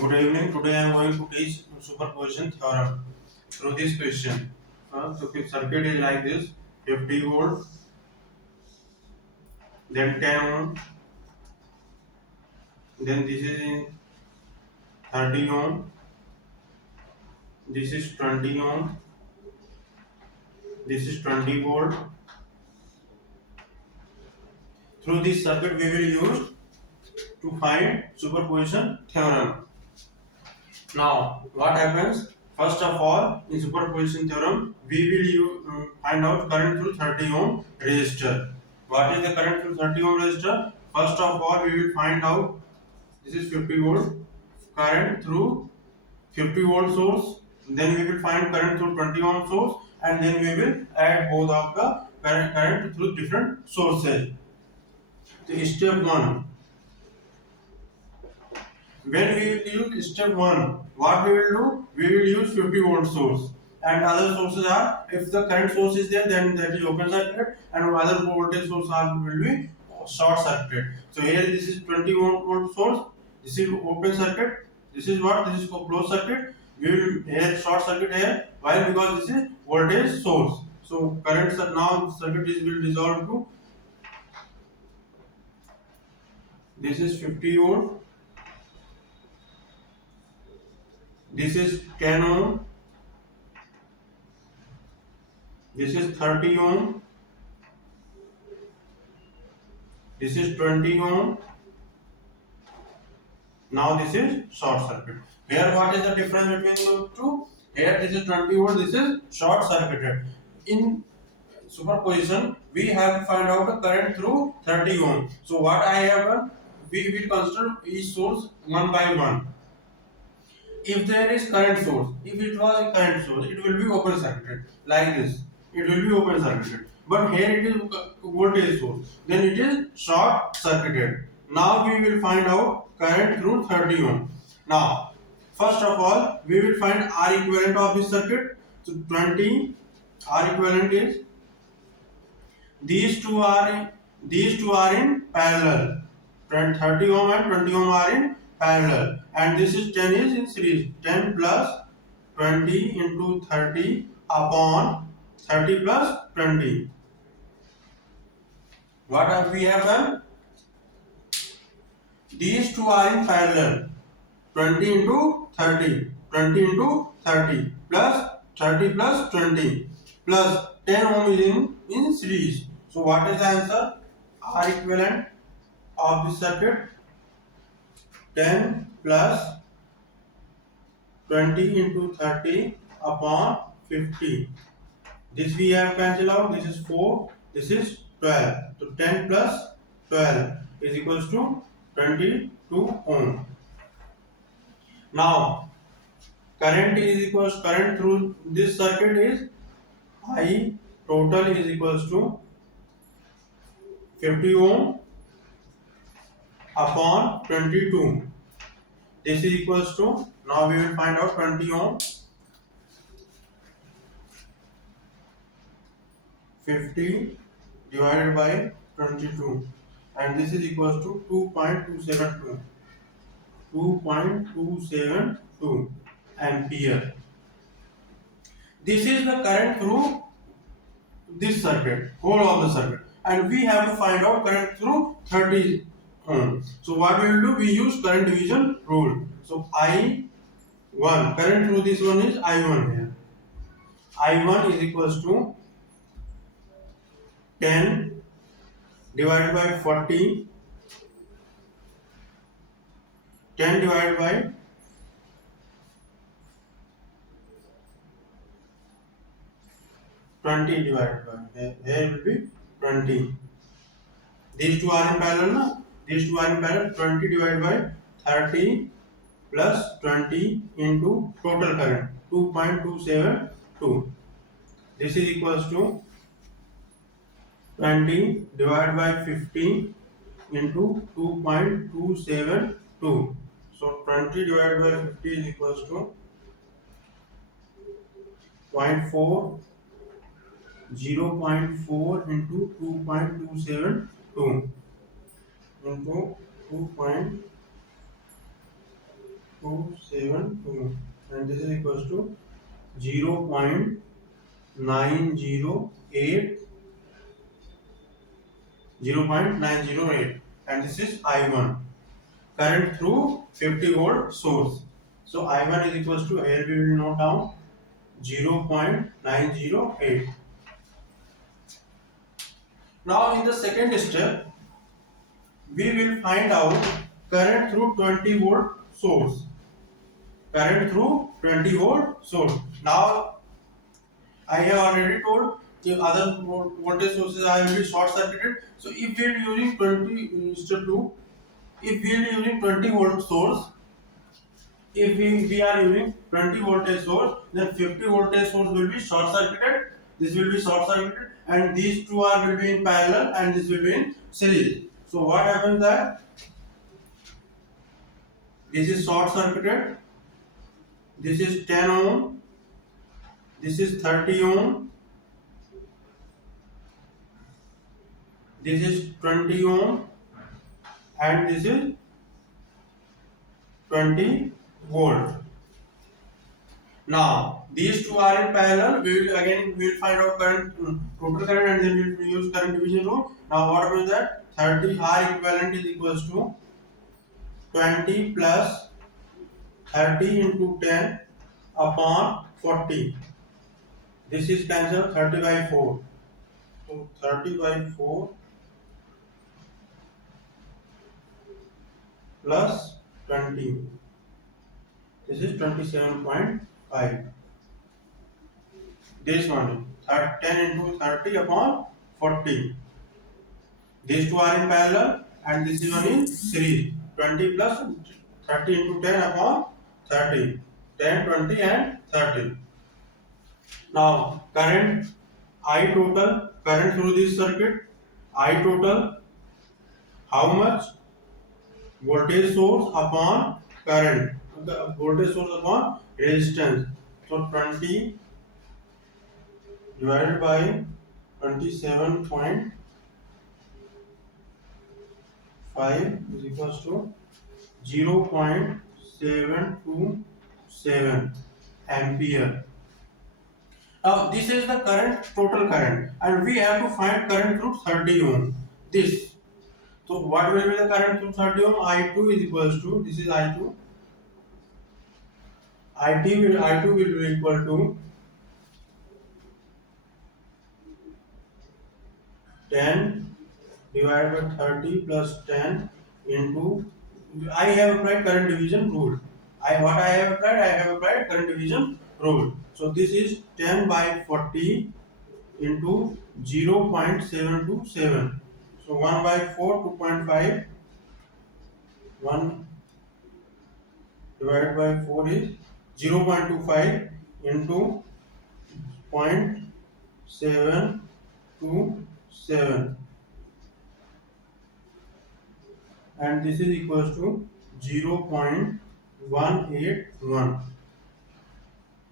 Good evening. Today I am going to teach superposition theorem through this question. So the circuit is like this: 50 volt, then 10 ohm, then this is in 30 ohm, this is 20 ohm, this is 20 volt. Through this circuit we will use to find superposition theorem. Now what happens? First of all, in superposition theorem, we will find out current through 30 ohm resistor. What is the current through 30 ohm resistor? First of all, we will find out this is 50 volt current through 50 volt source. Then we will find current through 20 ohm source, and then we will add both of the current through different sources. So step one. When we will use step 1, what we will do? We will use 50 volt source. And other sources are, if the current source is there, then that is open circuit, and other voltage source will be short circuit. So here this is 20 volt source, this is open circuit, this is what? This is closed circuit. We will here short circuit here. Why? Because this is voltage source. So current now circuit is will dissolve to this is 50 volt. This is 10 ohm, this is 30 ohm, this is 20 ohm. Now this is short circuit. Here what is the difference between the two? Here this is 20 volt, this is short circuited. In superposition, we have to find out the current through 30 ohm. So what I have done, we will consider each source one by one. If there is current source, if it was a current source, it will be open circuited like this. It will be open circuited. But here it is voltage source. Then it is short circuited. Now we will find out current through 30 ohm. Now, first of all, we will find R equivalent of this circuit. So 20 R equivalent is these two are in parallel. 30 ohm and 20 ohm are in parallel, and this is 10 is in series. 10 plus 20 into 30 upon 30 plus 20. What have we have done? These two are in parallel. 20 into 30, 20 into 30 plus 30 plus 20 plus 10 ohm is in series. So what is the answer? R equivalent of this circuit 10 plus 20 into 30 upon 50. This we have cancelled out. This is 4. This is 12. So 10 plus 12 is equals to 22 ohm. Now current through this circuit is I total is equals to 50 ohm upon 22. This is equals to, now we will find out 20 ohm, 50 divided by 22, and this is equals to 2.272. 2.272 ampere. This is the current through this circuit, whole of the circuit, and we have to find out current through 30 ohm. So what we will do, we use current division rule. So I1, current through this one is I1 here. I1 is equals to 10 divided by 40, 10 divided by 20 divided by, here will be 20. These two are in parallel, na? These two are in parallel. 20 divided by 30 plus 20 into total current 2.272. This is equals to 20 divided by 50 into 2.272. So 20 divided by 50 is equals to 0.4 into 2.272 into 2.272. 272, and this is equals to 0.908, 0.908, and this is I1, current through 50 volt source. So I1 is equals to, here we will note down 0.908. Now in the second step, we will find out current through 20 volt source. Current through 20 volt source. Now I have already told the other voltage sources I will be short circuited. So if we are using 20 step 2, if we are using 20 volt source, if we are using 20 voltage source, then 50 voltage source will be short circuited. This will be short circuited, and these two are will be in parallel, and this will be in series. So what happens that this is short circuited, this is 10 ohm, this is 30 ohm, this is 20 ohm, and this is 20 volt. Now these two are in parallel. We will find out current, total current, and then we will use current division rule. Now what happens that 30 R equivalent is equals to 20 plus 30 into 10 upon 40. This is cancelled, 30 by 4. So 30 by 4 plus 20. This is 27.5. This one 10 into 30 upon 40. These two are in parallel, and this is one in series. 20 plus 30 into 10 upon 30. 10, 20 and 30. Now current I total, current through this circuit, I total, how much? Voltage source upon current, the voltage source upon resistance. So 20 divided by 27.5 is equals to 0.727 ampere. Now this is the current, total current, and we have to find current through 30 ohm. This. So what will be the current through 30 ohm? I2 is equals to, this is I2. I2 will be equal to 10 divided by 30 plus 10 into, I have applied current division rule. I have applied current division rule. So this is 10 by 40 into 0.727. So 1 by 4, 2.5. 1 divided by 4 is 0.25 into 0.727, and this is equals to 0.181,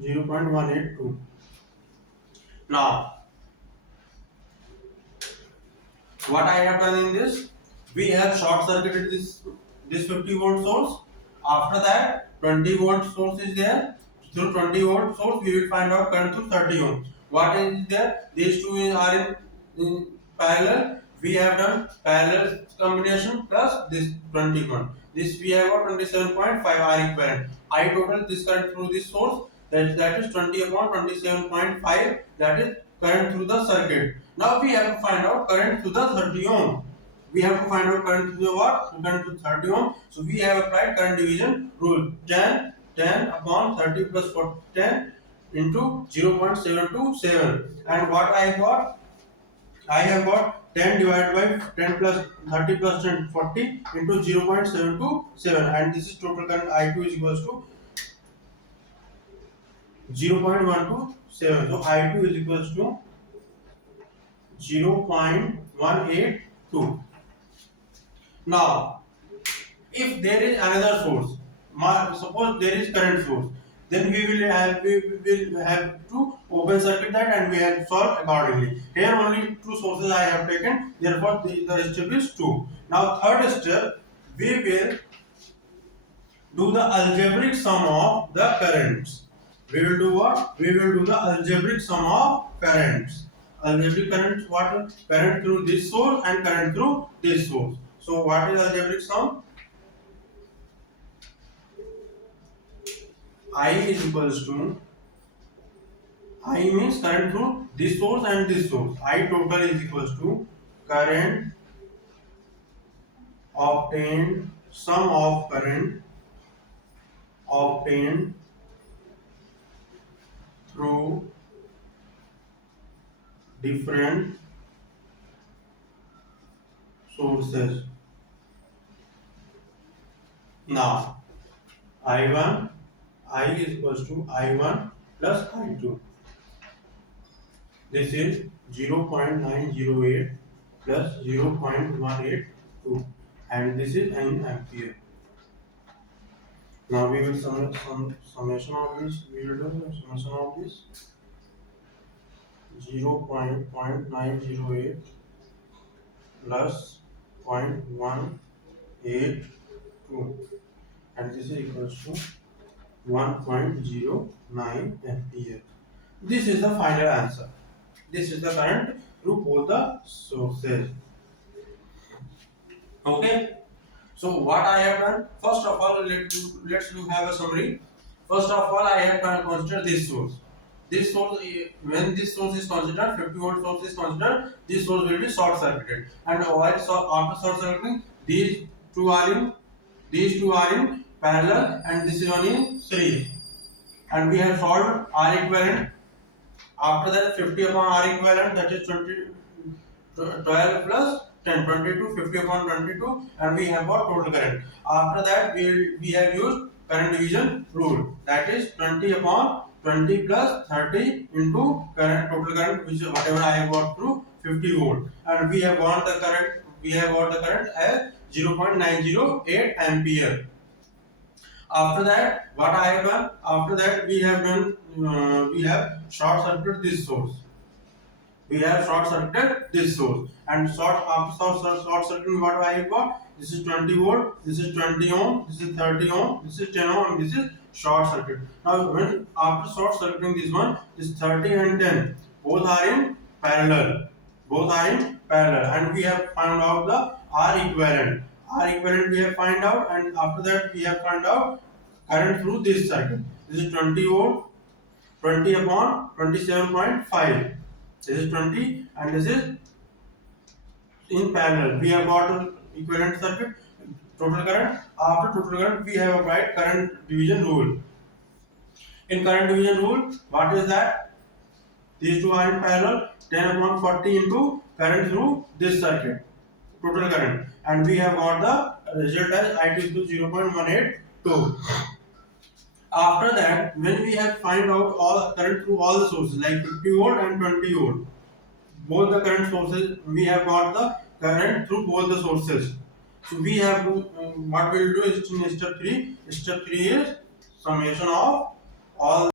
0.182. Now what I have done in this, we have short circuited this 50 volt source. After that 20 volt source is there. Through 20 volt source we will find out current through 30 ohm. What is there? These two are in parallel. We have done parallel combination plus this 21. This we have got 27.5 R equivalent. I total this current through this source, that is 20 upon 27.5, that is current through the circuit. Now we have to find out current through the 30 ohm. We have to find out current through the what? Current through 30 ohm. So we have applied current division rule. 10 upon 30 plus 4, 10 into 0.727. And what I got? I have got 10 divided by 10 plus 30 plus 10, 40 into 0.727, and this is total current I2 is equals to 0.127. So I2 is equals to 0.182. Now if there is another source, suppose there is current source, then we will have to open circuit that, and we have solved accordingly. Here only two sources I have taken, therefore the step is 2. Now third step, we will do the algebraic sum of the currents. We will do what? We will do the algebraic sum of currents. Algebraic currents, what? Current through this source and current through this source. So what is algebraic sum? I is equals to, I means current through this source and this source. I total is equals to current obtained, sum of current obtained through different sources. Now I1, I is equals to I1 plus I2. This is 0.908 plus 0.182 and this is in ampere. Now we will summation of this. We will do the summation of this 0.908 plus 0.182 and this is equals to 1.09 ampere. This is the final answer. This is the current through both the sources. Okay. So what I have done? First of all, let's have a summary. First of all, I have considered this source. This source, when this source is considered, 50 volt source is considered, this source will be short circuited. And while after short circuiting, these two are in parallel, and this is one in series. And we have solved R equivalent. After that, 50 upon R equivalent, that is 12 plus 10, 22, 50 upon 22, and we have got total current. After that, we have used current division rule, that is 20 upon 20 plus 30 into current, total current, which is whatever I have got through 50 volt, and we have got the current. We have got the current as 0.908 ampere. After that, what I have done? After that, we have short circuited this source. We have short circuited this source, and after short circuiting, what I have got? This is 20 volt, this is 20 ohm, this is 30 ohm, this is 10 ohm, and this is short circuit. Now, when after short circuiting this one, this 30 and 10 both are in parallel. And we have found out the R equivalent. R equivalent we have find out, and after that we have find out current through this circuit. This is 20 volt, 20 upon 27.5. This is 20 and this is in parallel. We have got an equivalent circuit, total current. After total current, we have applied current division rule. In current division rule, what is that? These two are in parallel. 10 upon 40 into current through this circuit, total current, and we have got the result as I2 is to 0.182. After that, when we have find out all current through all the sources like 50 volt and 20 volt, both the current sources, we have got the current through both the sources. So we have to, what we will do is in step 3. Step 3 is summation of all